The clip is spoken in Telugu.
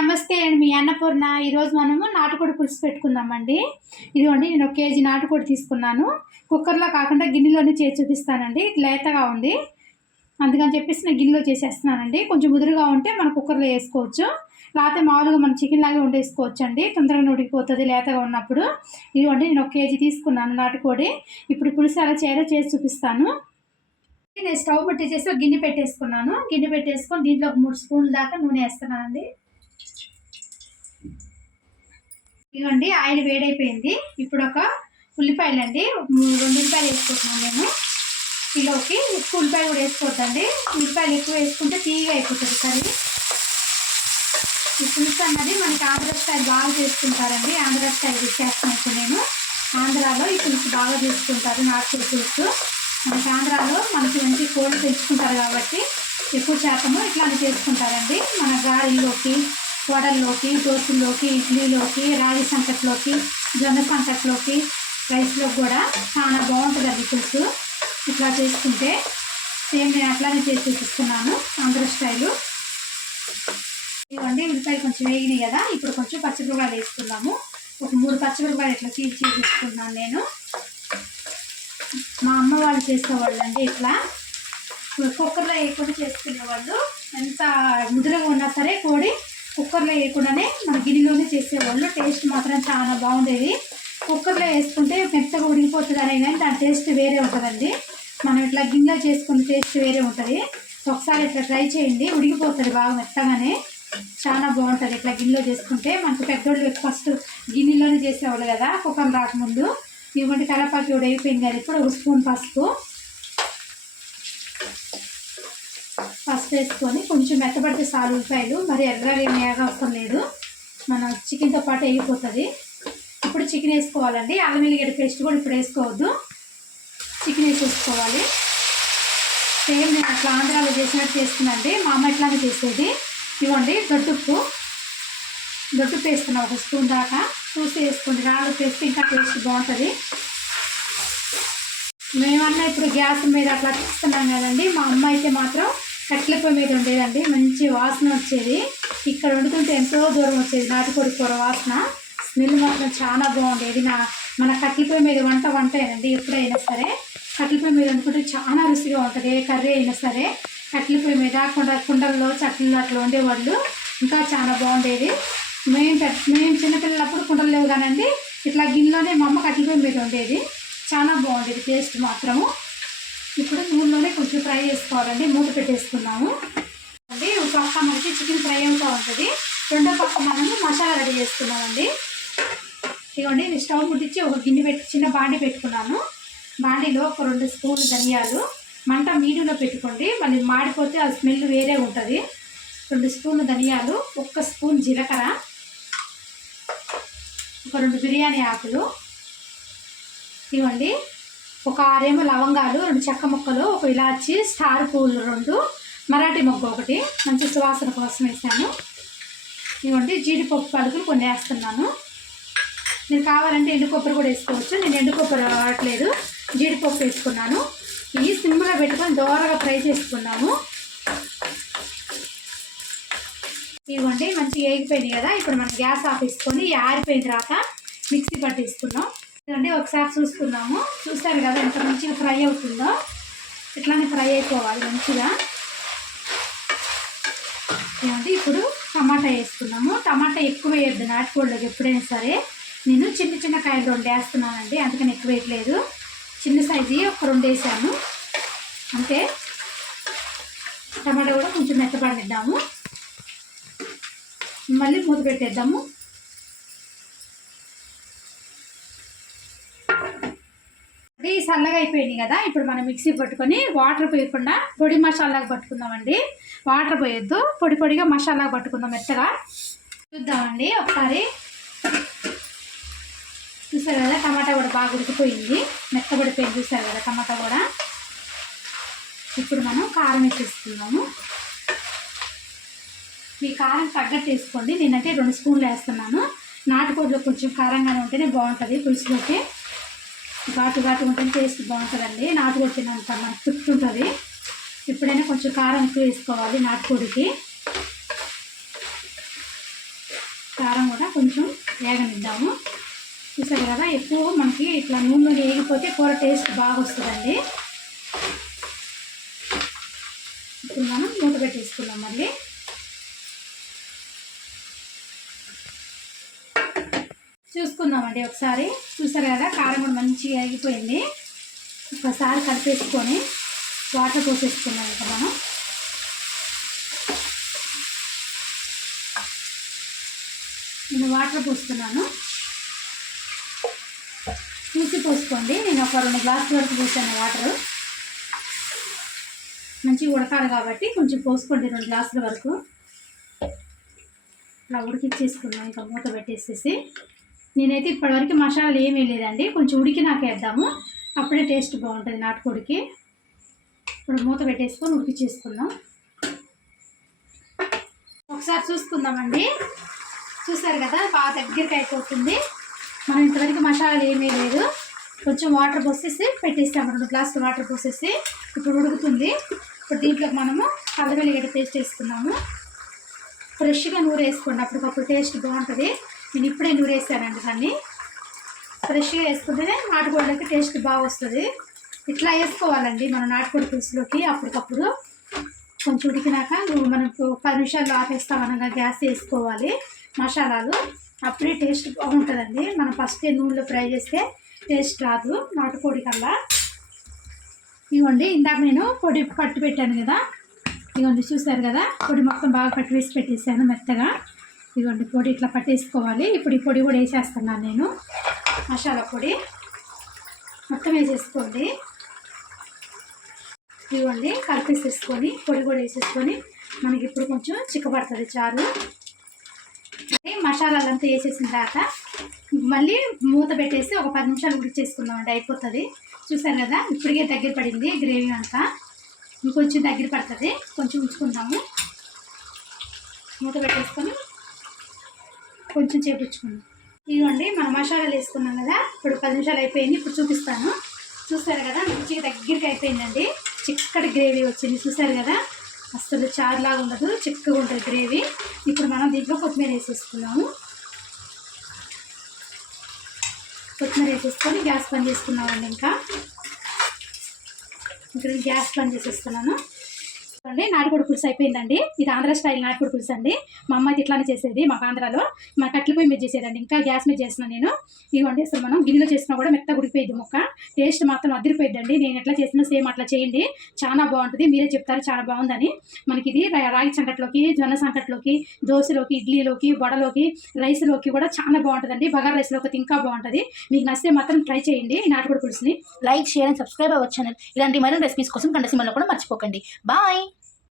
నమస్తే అండి మీ అన్నపూర్ణ. ఈరోజు మనము నాటుకోడి పులుసు పెట్టుకుందామండి. ఇదిగోండి నేను ఒక కేజీ నాటుకోడి తీసుకున్నాను. కుక్కర్లో కాకుండా గిన్నెలోనే చేసి చూపిస్తానండి. లేతగా ఉంది. అందుకని చెప్పేసి నేను గిన్నెలో చేసేస్తున్నానండి. కొంచెం ముదురుగా ఉంటే మనం కుక్కర్లో వేసుకోవచ్చు. లేకపోతే మామూలుగా మనం చికెన్ లాగే వండేసుకోవచ్చు అండి తొందరగా ఉడికిపోతుంది లేతగా ఉన్నప్పుడు. ఇదిగోండి నేను ఒక కేజీ తీసుకున్నాను నాటుకోడి. ఇప్పుడు పులుసు అలా చేయాలో చేసి చూపిస్తాను. నేను స్టవ్ పెట్టేసేసి ఒక గిన్నె పెట్టేసుకున్నాను. గిన్నె పెట్టేసుకొని దీంట్లో ఒక మూడు స్పూన్ల దాకా నూనె వేస్తున్నానండి. ఇదిగోండి ఆయిల్ వేడైపోయింది. ఇప్పుడు ఒక ఉల్లిపాయలు అండి రెండు ఉల్లిపాయలు వేసుకుంటున్నాను నేను కిలోకి ఎక్కువ ఉల్లిపాయలు కూడా వేసుకోవద్దండి. ఉల్లిపాయలు ఎక్కువ వేసుకుంటే తీయగా అయిపోతుంది కర్రీ. ఈ పులుసు అన్నది మనకి ఆంధ్ర స్టైల్ బాగా చేసుకుంటారండి. ఆంధ్ర స్టైల్ చేస్తాను ఇప్పుడు నేను. ఆంధ్రాలో ఈ పులుసు బాగా చేసుకుంటారు నాటుకోడి పులుసు. మనకి ఆంధ్రాలో మనకి మంచి కోళ్ళు పెంచుకుంటారు కాబట్టి ఎక్కువ శాతము ఇట్లానే చేసుకుంటారండి. మన గారెల్లోకి వడల్లోకి దోశల్లోకి ఇడ్లీలోకి రాగి సంకట్లోకి జొన్న సంకట్లోకి రైస్లో కూడా చాలా బాగుంటుందండి పులుసు. ఇట్లా చేసుకుంటే సేమ్ నేను అట్లానే చేసి చూపిస్తున్నాను ఆంధ్ర స్టైలు. ఇవ్వండి ఉల్లిపాయలు కొంచెం వేగినాయి కదా ఇప్పుడు కొంచెం పచ్చిమిరపాయలు వేసుకుందాము. ఒక మూడు పచ్చిమిరపాయలు ఇట్లా చీల్చి తీసుకున్నాను నేను. మా అమ్మ వాళ్ళు చేసేవాళ్ళు అండి ఇట్లా. కుక్కర్లో వేయకుండా చేసుకునేవాళ్ళు? ఎంత ముద్రగా ఉన్నా సరే కోడి కుక్కర్లో వేయకుండానే మన గిన్నెలోనే చేసేవాళ్ళు టేస్ట్ మాత్రం చాలా బాగుండేది. కుక్కర్లో వేసుకుంటే మెత్తగా ఉడికిపోతుంది అనే కానీ దాని టేస్ట్ వేరే ఉంటుందండి. మనం ఇట్లా గిన్నెలో చేసుకున్న టేస్ట్ వేరే ఉంటుంది. ఒకసారి ఇట్లా ట్రై చేయండి. ఉడికిపోతుంది బాగా మెత్తగానే. చాలా బాగుంటుంది ఇట్లా గిన్నెలో చేసుకుంటే. మనకు పెద్దోళ్ళు ఫస్ట్ గిన్నెలోనే చేసేవాళ్ళు కదా కుక్కర్ రాకముందు. ఇవ్వండి కలపాకి కూడా అయిపోయింది కదా ఇప్పుడు ఒక స్పూన్ పసుపు. పసుపు వేసుకొని కొంచెం మెత్తబడితే చాలు ఉల్లిపాయలు. మరి ఎర్రగా ఏమి అవసరం లేదు. మన చికెన్తో పాటు వేగిపోతుంది. ఇప్పుడు చికెన్ వేసుకోవాలండి. అల్లం ఎల్లిగడ్డ పేస్ట్ కూడా ఇప్పుడు వేసుకోవద్దు. చికెన్ వేసేసుకోవాలి. సేమ్ నేను అట్లా ఆంధ్రాలో చేసినట్టు చేస్తున్నాండి మా అమ్మ ఎట్లానే చేసేది. ఇవ్వండి దొడ్డుప్పు. దొడ్డుప్పు వేసుకున్నాం ఒక స్పూన్ దాకా. చూసి వేసుకోండి. రాళ్ళు వేస్తే ఇంకా టేస్ట్ బాగుంటుంది. మేమన్నా ఇప్పుడు గ్యాస్ మీద అట్లా తీస్తున్నాం కదండి. మా అమ్మ అయితే మాత్రం కట్టెల పొయ్యి మీద ఉండేదండి. మంచి వాసన వచ్చేది. ఇక్కడ వండుతుంటే ఎంతో దూరం వచ్చేది. నాటుకోడి కూర వాసన. స్మెల్ మాత్రం చాలా బాగుండేది నా మన కట్టెల పొయ్యి మీద వంట వంటేనండి ఎప్పుడైనా సరే కట్టెల పొయ్యి మీద వండుకుంటే చాలా రుచిగా ఉంటుంది. ఏ కర్రీ అయినా సరే కట్ల పొయ్యి మీద కుండ కుండల్లో చట్లలో అట్లా ఉండేవాళ్ళు ఇంకా చాలా బాగుండేది. మేము మేము చిన్నపిల్లలప్పుడు కుండలు లేవు కానండి. ఇట్లా గిన్నెలోనే మా అమ్మ కట్టెల పొయ్యి మీద ఉండేది చాలా బాగుండేది టేస్ట్ మాత్రము. ఇప్పుడు నూనెలోనే కొంచెం ఫ్రై చేసుకోవాలండి. మూత పెట్టేసుకున్నాము. అండి ఒక పక్క మనకి చికెన్ ఫ్రై అవుతూ ఉంటుంది. రెండో పక్క మనము మసాలా రెడీ చేసుకున్నామండి. ఇదిగోండి ఇది స్టవ్ ముట్టించి ఒక గిన్నె పెట్టి చిన్న బాండి పెట్టుకున్నాను. బాండీలో ఒక రెండు స్పూన్లు ధనియాలు. మంట మీడియంలో పెట్టుకోండి. మళ్ళీ మాడిపోతే ఆ స్మెల్ వేరే ఉంటుంది. రెండు స్పూన్లు ధనియాలు ఒక్క స్పూన్ జీలకర్ర ఒక రెండు బిర్యానీ ఆకులు. ఇవ్వండి ఒక ఆరేమో లవంగాలు రెండు చెక్క ముక్కలు ఒక ఇలాచి స్టార్ పూలు రెండు మరాఠీ మొక్క ఒకటి మంచి సువాసన కోసం వేసాను. ఇవ్వండి జీడిపప్పు పలుకులు కొన్ని వేస్తున్నాను. మీరు కావాలంటే ఎండు కొబ్బరి కూడా వేసుకోవచ్చు. నేను ఎండు కొబ్బరి వాడట్లేదు జీడిపప్పు వేసుకున్నాను. ఇవి సిమ్లో పెట్టుకొని దోరగా ఫ్రై చేసుకున్నాము. ఇవ్వండి మంచిగా ఏగిపోయింది కదా. ఇప్పుడు మనం గ్యాస్ ఆఫ్ వేసుకొని ఆరిపోయిన తర్వాత మిక్సీ పట్టేసుకున్నాం ఇదండి ఒకసారి చూసుకుందాము. చూస్తారు కదా ఎంత మంచిగా ఫ్రై అవుతుందో? ఇట్లానే ఫ్రై అయిపోవాలి మంచిగా. ఏమంటే ఇప్పుడు టమాటా వేసుకున్నాము. టమాటా ఎక్కువ వేయద్దు నాటుకోళ్ళకి ఎప్పుడైనా సరే. నేను చిన్న చిన్న కాయలు రెండు వేస్తున్నానండి అందుకని ఎక్కువ వేయట్లేదు. చిన్న సైజు ఒక రెండు వేసాను. అంతే. టమాటా కూడా కొంచెం మెత్తపడిద్దాము మళ్ళీ మూత పెట్టేద్దాము. సన్నగా చల్లగా అయిపోయింది కదా ఇప్పుడు మనం మిక్సీ పట్టుకొని వాటర్ పోయకుండా పొడి మసాలాగా పట్టుకుందామండి. వాటర్ పోయొద్దు పొడి పొడిగా మసాలాగా పట్టుకుందాం మెత్తగా. చూద్దామండి ఒకసారి. చూసారు కదా టమాటా కూడా బాగా ఉడికిపోయింది. మెత్తబడిపోయింది చూసారు కదా టమాటా కూడా. ఇప్పుడు మనం కారం వేసేసుకుందాము. మీ కారం తగ్గట్టు వేసుకోండి. నేనైతే రెండు స్పూన్లు వేస్తున్నాను. నాటుకోడిలో కొంచెం కారంగానే ఉంటేనే బాగుంటుంది పులుసులోకి. ఘాటు ఘాటు ఉంటుంది టేస్ట్ బాగుంటుందండి. నాటుకోడి తిన్నంత మనకు తృప్తి ఎప్పుడైనా కొంచెం కారం ఎక్కువ వేసుకోవాలి నాటుకోడికి. కారం కూడా కొంచెం వేగనిద్దాము. చూసారు కదా ఎక్కువ మనకి ఇట్లా నూనె వేగిపోతే కూర టేస్ట్ బాగా వస్తుందండి ఇప్పుడు మనం మూత పెట్టేసుకున్నాం మళ్ళీ. చూసుకుందామండి ఒకసారి. చూసారు కదా కారం కూడా మంచిగా ఆగిపోయింది ఒకసారి కలిపేసుకొని వాటర్ పోసేసుకున్నాం ఇక మనం. నేను వాటర్ పోస్తున్నాను. చూసి పోసుకోండి. నేను ఒక రెండు గ్లాసుల వరకు పోసాను వాటర్. మంచిగా ఉడకాలి కాబట్టి కొంచెం పోసుకోండి రెండు గ్లాసుల వరకు. అలా ఉడికిచ్చేసుకున్నాం. ఇంకా మూత పెట్టేసేసి. నేనైతే ఇప్పటివరకు మసాలాలు ఏమీ లేదండి కొంచెం ఉడికి నాకు వేద్దాము. అప్పుడే టేస్ట్ బాగుంటుంది నాటుకోడికి. ఇప్పుడు మూత పెట్టేసుకొని ఉడికి చేసుకుందాం. ఒకసారి చూసుకుందామండి. చూసారు కదా బాగా దగ్గరికి అయిపోతుంది. మనం ఇంతవరకు మసాలాలు ఏమీ లేదు కొంచెం వాటర్ పోసేసి పెట్టేస్తాం. రెండు గ్లాసులు వాటర్ పోసేసి ఇప్పుడు ఉడుకుతుంది. ఇప్పుడు దీంట్లోకి మనము అల్లవెల్లిగడ్డ పేస్ట్ వేసుకున్నాము. ఫ్రెష్గా నూరు వేసుకోండి అప్పటికప్పుడు టేస్ట్ బాగుంటుంది. నేను ఇప్పుడే నూరు వేసానండి దాన్ని ఫ్రెష్గా వేసుకుంటేనే నాటుకోడిలోకి టేస్ట్ బాగా వస్తుంది. ఇట్లా వేసుకోవాలండి మన నాటుకోడి పులుసులోకి అప్పటికప్పుడు. కొంచెం ఉడికినాక నువ్వు మనకు పది నిమిషాలు ఆపేస్తామనగా గ్యాస్ వేసుకోవాలి మసాలాలు. అప్పుడే టేస్ట్ బాగుంటుందండి. మనం ఫస్ట్ నూనెలో ఫ్రై చేస్తే టేస్ట్ రాదు నాటుకోడి కల్లా. ఇవ్వండి ఇందాక నేను పొడి పట్టు పెట్టాను కదా. ఇదిగోండి చూసారు కదా? పొడి మొత్తం బాగా పట్టు వేసి పెట్టేసాను మెత్తగా. ఇదిగోండి పొడి ఇట్లా పట్టేసుకోవాలి. ఇప్పుడు ఈ పొడి కూడా వేసేస్తున్నాను నేను. మసాలా పొడి మొత్తం వేసేసుకోండి. ఇవ్వండి కలిపేసేసుకొని పొడి కూడా వేసేసుకొని మనకి ఇప్పుడు కొంచెం చిక్కబడుతుంది చారు. మసాలాలు మసాలాలంతా వేసేసిన తర్వాత మళ్ళీ మూత పెట్టేసి ఒక పది నిమిషాలు ఉడిచేసుకుందామండి అయిపోతుంది. చూసారు కదా ఇప్పటికే దగ్గర పడింది గ్రేవీ అంతా. ఇంకొంచెం దగ్గర పడుతుంది కొంచెం ఉంచుకుందాము. మూత పెట్టేసుకొని కొంచెం చేపించుకున్నాం ఇదిగోండి మనం మసాలాలు వేసుకున్నాం కదా. ఇప్పుడు పది నిమిషాలు అయిపోయింది. ఇప్పుడు చూపిస్తాను. చూసారు కదా మంచిగా దగ్గరికి అయిపోయిందండి. చిక్కటి గ్రేవీ వచ్చింది. చూసారు కదా అసలు చారులాగా ఉండదు చిక్కగా ఉంటుంది గ్రేవీ. ఇప్పుడు మనం దీంట్లో కొత్తిమీర వేసేసుకున్నాము. కొత్తిమీర వేసేసుకొని గ్యాస్ బంద్ చేసుకున్నామండి ఇంకా. ఇక్కడ గ్యాస్ బంద్ చేసేస్తున్నాను. అండి నాటుకోడి పులుసు అయిపోయిందండి. ఇది ఆంధ్ర స్టైల్ నాటుకోడి పులుసు అండి. మా అమ్మ అయితే ఇట్లానే చేసేది మాకు ఆంధ్రాలో. మా కట్ల పొయ్యి మీద చేసేదండి. ఇంకా గ్యాస్ మీద చేస్తున్నాను నేను. ఇదిగోండి వండేస్తాను మనం గిన్నెలో చేసినా కూడా మెత్తగా ఉడిపోయింది మొక్క. టేస్ట్ మాత్రం అదిరిపోయిందండి నేను ఎట్లా చేసినా సేమ్ అట్లా చేయండి. చాలా బాగుంటుంది. మీరే చెప్తారు చాలా బాగుందని. మనకి ఇది రాగి సంకట్లోకి జొన్న సంకట్లోకి దోశలోకి ఇడ్లీలోకి వడలోకి రైస్లోకి కూడా చాలా బాగుంటుందండి. బగారా రైస్లోకి ఇంకా బాగుంటుంది. మీకు నచ్చితే మాత్రం ట్రై చేయండి ఈ నాటుకోడి పులుసుని. లైక్ షేర్ అండ్ సబ్స్క్రైబ్ అవ్వచ్చు ఇలాంటి మరిన్ని రెసిపీస్ కోసం కండసిమల్లో కూడా మర్చిపోకండి. బాయ్!